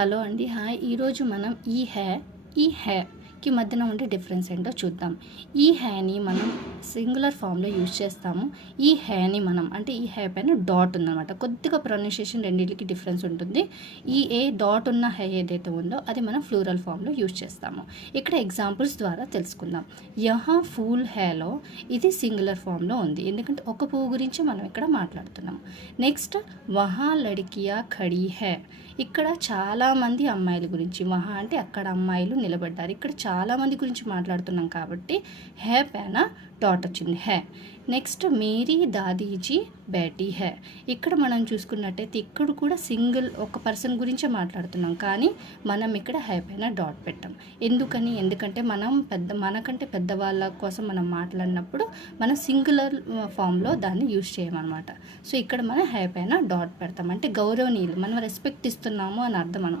Hello అండి. Hi. ఈరోజు మనం ఈ హ్యాకి మధ్యన ఉండే డిఫరెన్స్ ఏంటో చూద్దాం. ఈ హ్యాని మనం సింగులర్ ఫామ్‌లో యూజ్ చేస్తాము. ఈ హ్యాని మనం అంటే ఈ హ్యా పైన డాట్ ఉందనమాట. కొద్దిగా ప్రొనౌన్సియేషన్ రెండిటికి డిఫరెన్స్ ఉంటుంది. డాట్ ఉన్న హ్యా ఏదైతే ఉందో అది మనం ప్లూరల్ ఫామ్‌లో యూజ్ చేస్తాము. ఇక్కడ ఎగ్జాంపుల్స్ ద్వారా తెలుసుకుందాం. యహా ఫూల్ హ్యాలో ఇది సింగులర్ ఫామ్‌లో ఉంది. ఎందుకంటే ఒక పువ్వు గురించి మనం ఇక్కడ మాట్లాడుతున్నాం. నెక్స్ట్ వహా లడ్కియా ఖడీ హై. ఇక్కడ చాలామంది అమ్మాయిల గురించి వహా అంటే అక్కడ అమ్మాయిలు నిలబడ్డారు. ఇక్కడ చాలామంది గురించి మాట్లాడుతున్నాం కాబట్టి హే పైన డాట్ వచ్చింది హే. నెక్స్ట్ మేరీ దాదీజీ బేటీ హే. ఇక్కడ మనం చూసుకున్నట్టయితే ఇక్కడ కూడా ఒక పర్సన్ గురించే మాట్లాడుతున్నాం, కానీ మనం ఇక్కడ హే పైన డాట్ పెట్టాం. ఎందుకంటే మనకంటే పెద్దవాళ్ళ కోసం మనం మాట్లాడినప్పుడు మనం సింగులర్ ఫామ్లో దాన్ని యూజ్ చేయమన్నమాట. సో ఇక్కడ మనం హే పైన డాట్ పెడతాం, అంటే గౌరవనీయులు, మనం రెస్పెక్ట్ ఇస్తున్నాము అని అర్థం అనమాట.